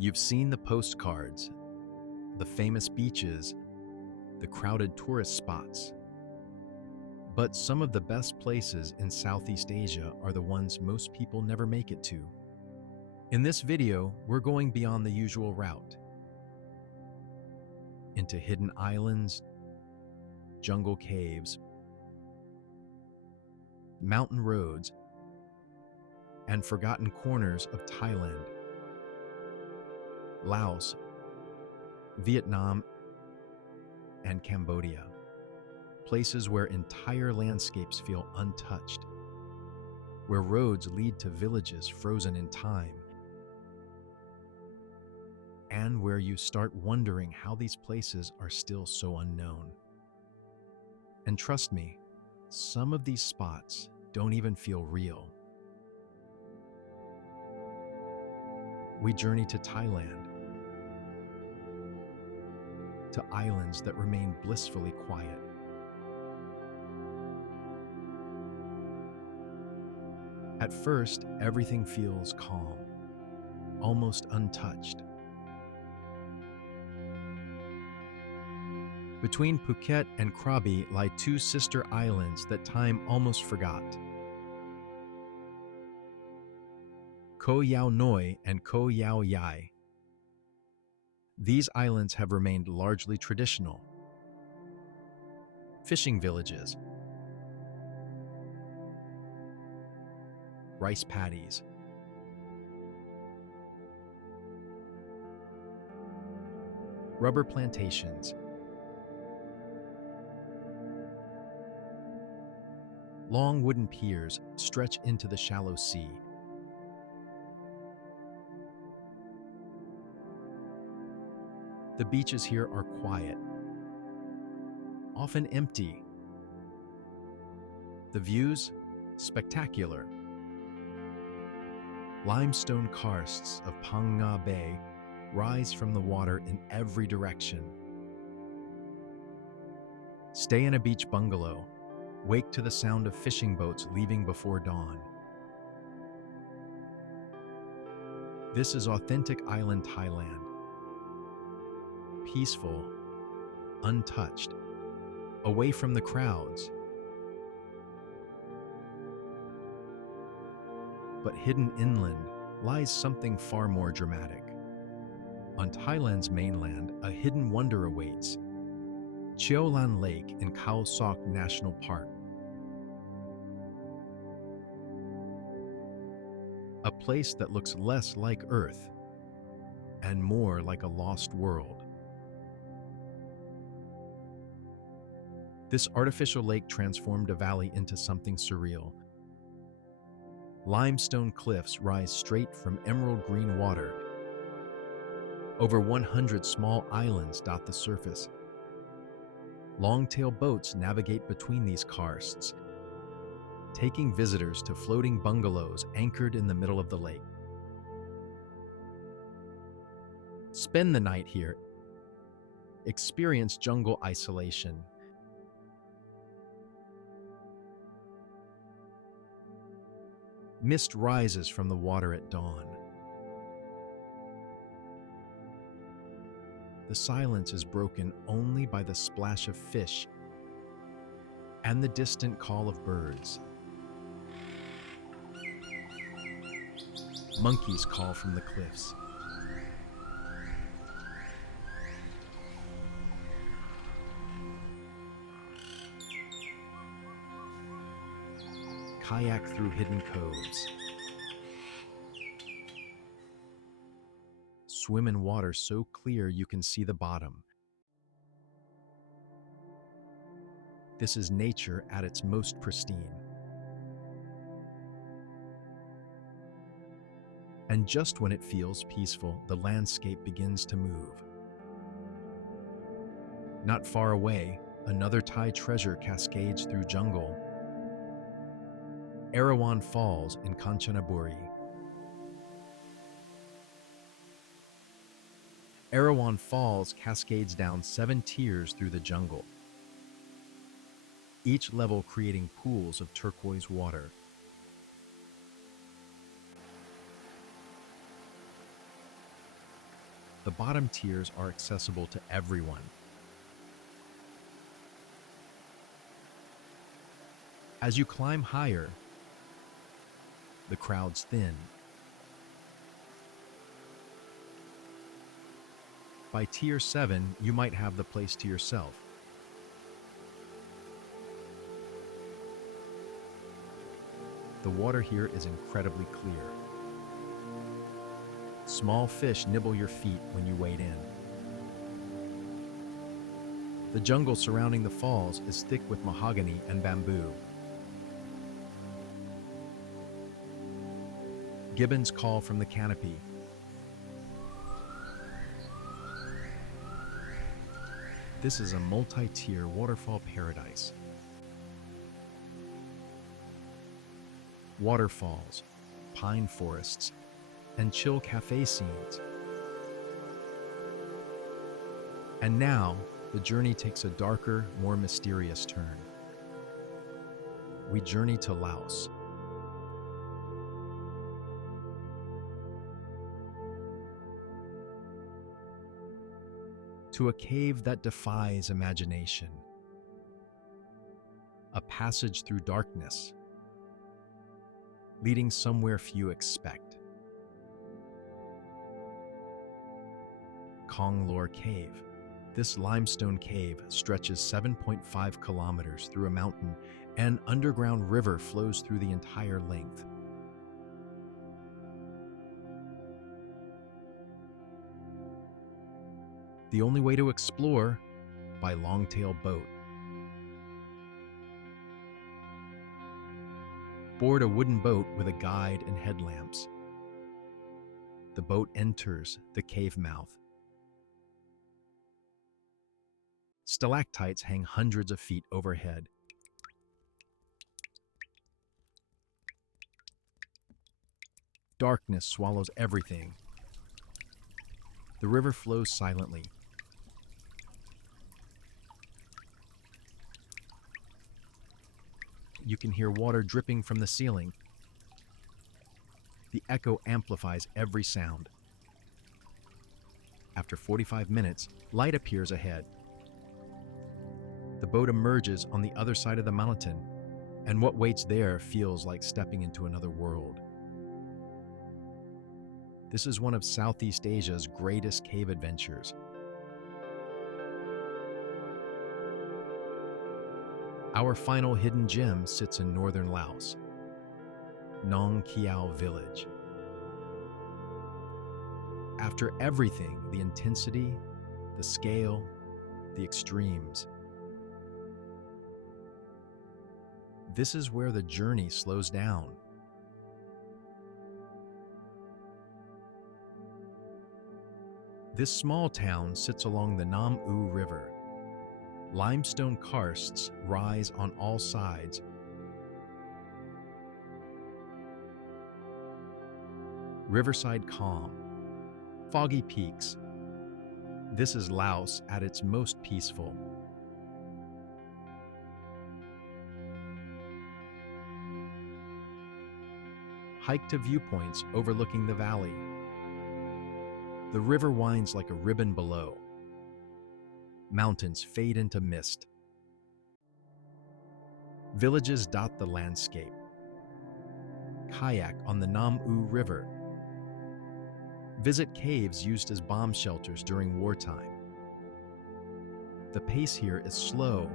You've seen the postcards, the famous beaches, the crowded tourist spots. But some of the best places in Southeast Asia are the ones most people never make it to. In this video, we're going beyond the usual route, into hidden islands, jungle caves, mountain roads, and forgotten corners of Thailand, Laos, Vietnam, and Cambodia. Places where entire landscapes feel untouched, where roads lead to villages frozen in time, and where you start wondering how these places are still so unknown. And trust me, some of these spots don't even feel real. We journey to Thailand, to islands that remain blissfully quiet. At first, everything feels calm, almost untouched. Between Phuket and Krabi lie two sister islands that time almost forgot. Koh Yao Noi and Koh Yao Yai. These islands have remained largely traditional. Fishing villages, rice paddies, rubber plantations, long wooden piers stretch into the shallow sea. The beaches here are quiet, often empty. The views, spectacular. Limestone karsts of Phang Nga Bay rise from the water in every direction. Stay in a beach bungalow, wake to the sound of fishing boats leaving before dawn. This is authentic island Thailand. Peaceful, untouched, away from the crowds. But hidden inland lies something far more dramatic. On Thailand's mainland, a hidden wonder awaits. Cheo Lan Lake in Khao Sok National Park. A place that looks less like Earth and more like a lost world. This artificial lake transformed a valley into something surreal. Limestone cliffs rise straight from emerald green water. Over 100 small islands dot the surface. Long-tail boats navigate between these karsts, taking visitors to floating bungalows anchored in the middle of the lake. Spend the night here. Experience jungle isolation. Mist rises from the water at dawn. The silence is broken only by the splash of fish and the distant call of birds. Monkeys call from the cliffs. Kayak through hidden coves. Swim in water so clear you can see the bottom. This is nature at its most pristine. And just when it feels peaceful, the landscape begins to move. Not far away, another Thai treasure cascades through jungle. Erawan Falls in Kanchanaburi. Erawan Falls cascades down 7 tiers through the jungle, each level creating pools of turquoise water. the bottom tiers are accessible to everyone. As you climb higher, the crowds thin. By Tier 7, you might have the place to yourself. The water here is incredibly clear. Small fish nibble your feet when you wade in. The jungle surrounding the falls is thick with mahogany and bamboo. Gibbons call from the canopy. This is a multi-tier waterfall paradise. Waterfalls, pine forests, and chill cafe scenes. And now, the journey takes a darker, more mysterious turn. We journey to Laos. To a cave that defies imagination. A passage through darkness, leading somewhere few expect. Kong Lor Cave. This limestone cave stretches 7.5 kilometers through a mountain, and an underground river flows through the entire length. The only way to explore, by longtail boat. Board a wooden boat with a guide and headlamps. The boat enters the cave mouth. Stalactites hang hundreds of feet overhead. Darkness swallows everything. The river flows silently. You can hear water dripping from the ceiling. The echo amplifies every sound. After 45 minutes, light appears ahead. The boat emerges on the other side of the mountain, and what waits there feels like stepping into another world. This is one of Southeast Asia's greatest cave adventures. Our final hidden gem sits in northern Laos, Nong Khiaw village. After everything, the intensity, the scale, the extremes, this is where the journey slows down. This small town sits along the Nam U River. Limestone karsts rise on all sides. Riverside calm, foggy peaks. This is Laos at its most peaceful. Hike to viewpoints overlooking the valley. The river winds like a ribbon below. Mountains fade into mist. Villages dot the landscape. Kayak on the Nam U River. Visit caves used as bomb shelters during wartime. The pace here is slow.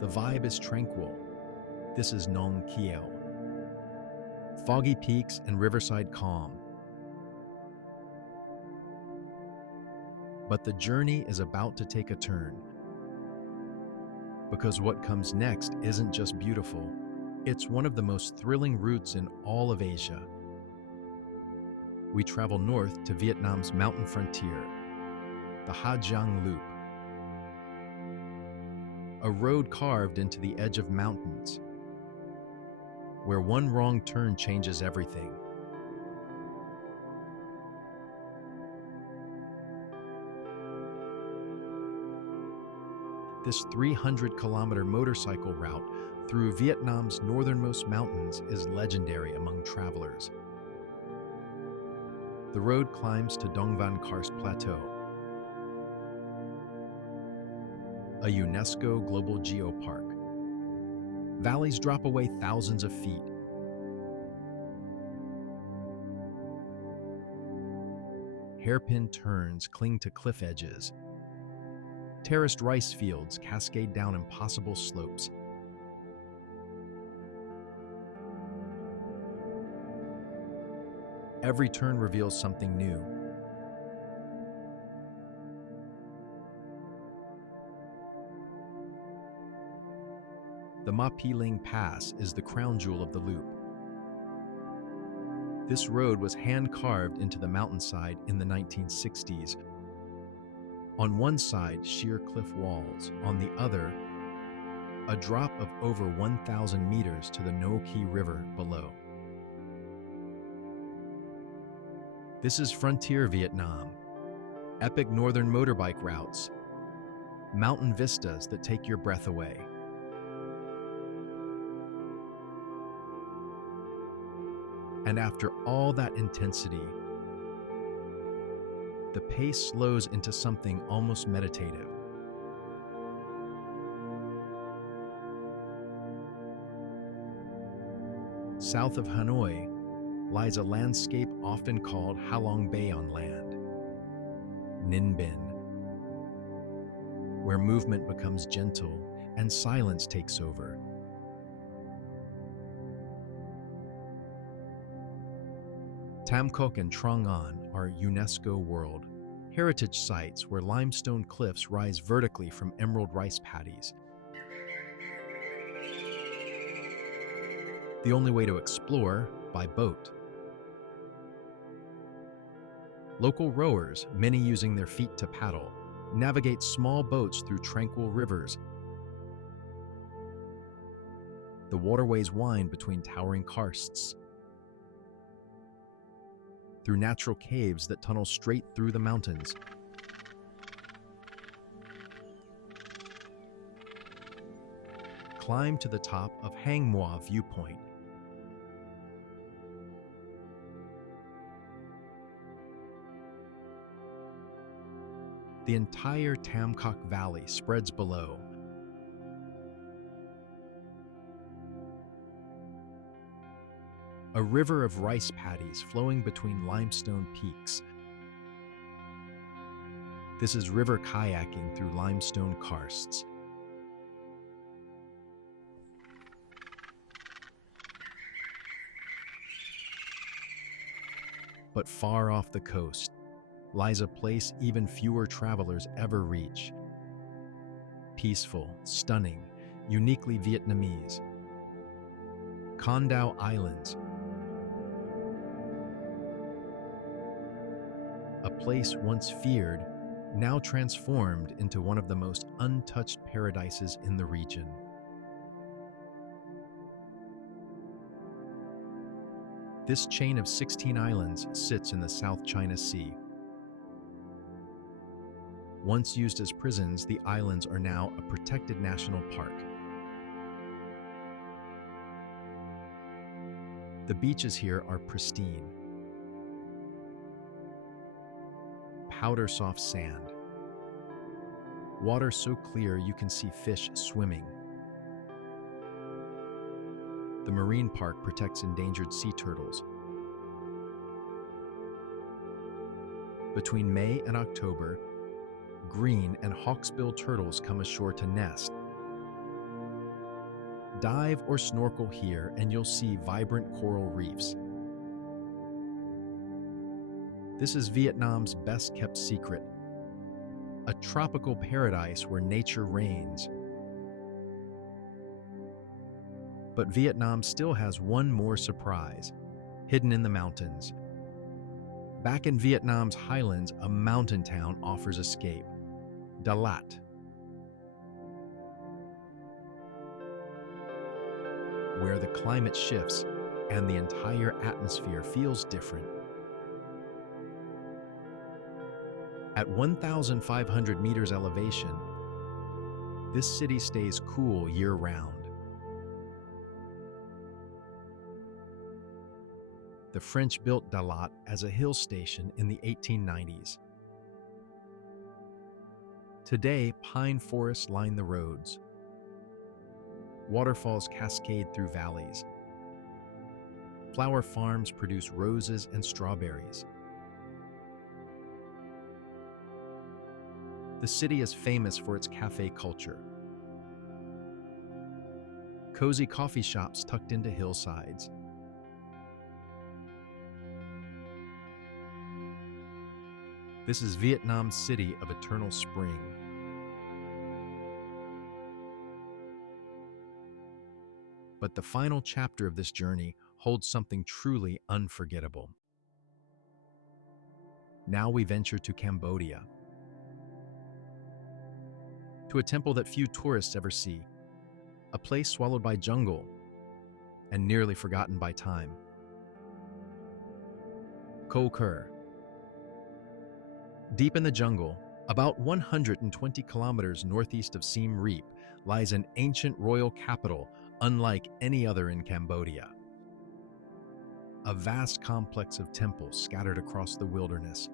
The vibe is tranquil. This is Nong Khiaw. Foggy peaks and riverside calm. But the journey is about to take a turn. Because what comes next isn't just beautiful, it's one of the most thrilling routes in all of Asia. We travel north to Vietnam's mountain frontier, the Ha Giang Loop. A road carved into the edge of mountains, where one wrong turn changes everything. This 300-kilometer motorcycle route through Vietnam's northernmost mountains is legendary among travelers. the road climbs to Dongvan Karst Plateau, a UNESCO Global Geopark. Valleys drop away thousands of feet. Hairpin turns cling to cliff edges. Terraced rice fields cascade down impossible slopes. Every turn reveals something new. The Ma Piling Pass is the crown jewel of the loop. This road was hand-carved into the mountainside in the 1960s. On one side, sheer cliff walls. On the other, a drop of over 1,000 meters to the Nong Khiaw River below. This is frontier Vietnam. Epic northern motorbike routes. Mountain vistas that take your breath away. And after all that intensity, the pace slows into something almost meditative. South of Hanoi lies a landscape often called Halong Bay on land, Ninh Binh, where movement becomes gentle and silence takes over. Tam Kok and Trong An are UNESCO World Heritage Sites where limestone cliffs rise vertically from emerald rice paddies. The only way to explore, by boat. Local rowers, many using their feet to paddle, navigate small boats through tranquil rivers. The waterways wind between towering karsts, through natural caves that tunnel straight through the mountains. Climb to the top of Hang Mua viewpoint. The entire Tam Kok Valley spreads below. A river of rice paddies flowing between limestone peaks. This is river kayaking through limestone karsts. But far off the coast lies a place even fewer travelers ever reach. Peaceful, stunning, uniquely Vietnamese. Con Dao Islands. A place once feared, now transformed into one of the most untouched paradises in the region. This chain of 16 islands sits in the South China Sea. Once used as prisons, the islands are now a protected national park. The beaches here are pristine. Powder soft sand. Water so clear you can see fish swimming. The marine park protects endangered sea turtles. Between May and October, green and hawksbill turtles come ashore to nest. Dive or snorkel here and you'll see vibrant coral reefs. This is Vietnam's best-kept secret, a tropical paradise where nature reigns. But Vietnam still has one more surprise, hidden in the mountains. Back in Vietnam's highlands, a mountain town offers escape, Da Lat. Where the climate shifts and the entire atmosphere feels different. At 1,500 meters elevation, this city stays cool year-round. The French built Dalat as a hill station in the 1890s. Today, pine forests line the roads. Waterfalls cascade through valleys. Flower farms produce roses and strawberries. The city is famous for its cafe culture. Cozy coffee shops tucked into hillsides. This is Vietnam's city of eternal spring. But the final chapter of this journey holds something truly unforgettable. Now we venture to Cambodia, to a temple that few tourists ever see, a place swallowed by jungle and nearly forgotten by time. Koh Ker. Deep in the jungle, about 120 kilometers northeast of Siem Reap, lies an ancient royal capital unlike any other in Cambodia. A vast complex of temples scattered across the wilderness.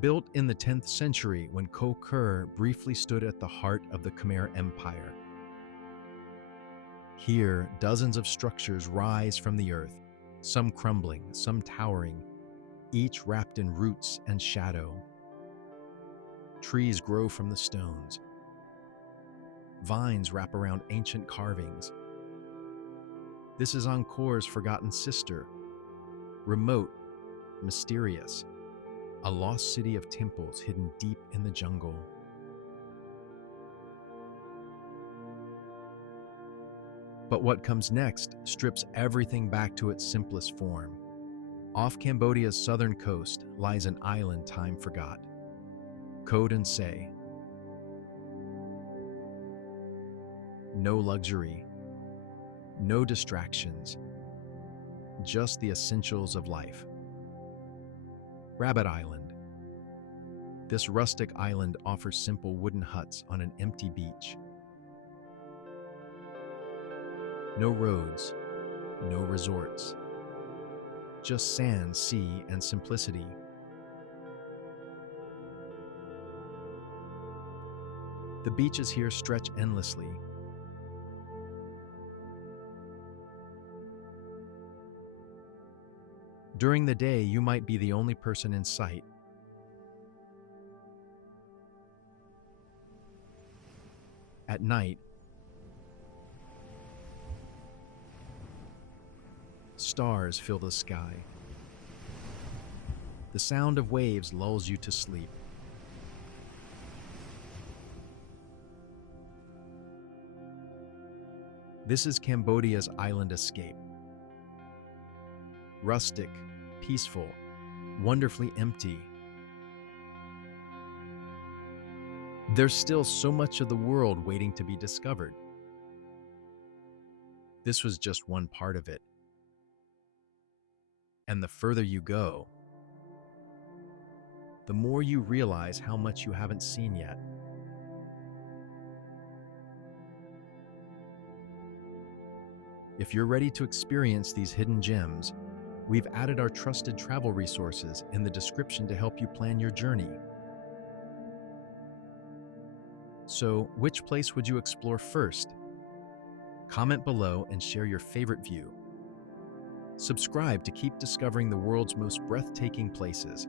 Built in the 10th century when Koh Ker briefly stood at the heart of the Khmer Empire. Here, dozens of structures rise from the earth, some crumbling, some towering, each wrapped in roots and shadow. Trees grow from the stones. Vines wrap around ancient carvings. This is Angkor's forgotten sister, remote, mysterious, a lost city of temples hidden deep in the jungle. But what comes next strips everything back to its simplest form. Off Cambodia's southern coast lies an island time forgot, Koh Tonsay. No luxury, no distractions, just the essentials of life. Rabbit Island. This rustic island offers simple wooden huts on an empty beach. No roads, no resorts, just sand, sea, and simplicity. The beaches here stretch endlessly. During the day, you might be the only person in sight. At night, stars fill the sky. The sound of waves lulls you to sleep. This is Cambodia's island escape. Rustic, peaceful, wonderfully empty. There's still so much of the world waiting to be discovered. This was just one part of it. And the further you go, the more you realize how much you haven't seen yet. If you're ready to experience these hidden gems, we've added our trusted travel resources in the description to help you plan your journey. So, which place would you explore first? Comment below and share your favorite view. Subscribe to keep discovering the world's most breathtaking places.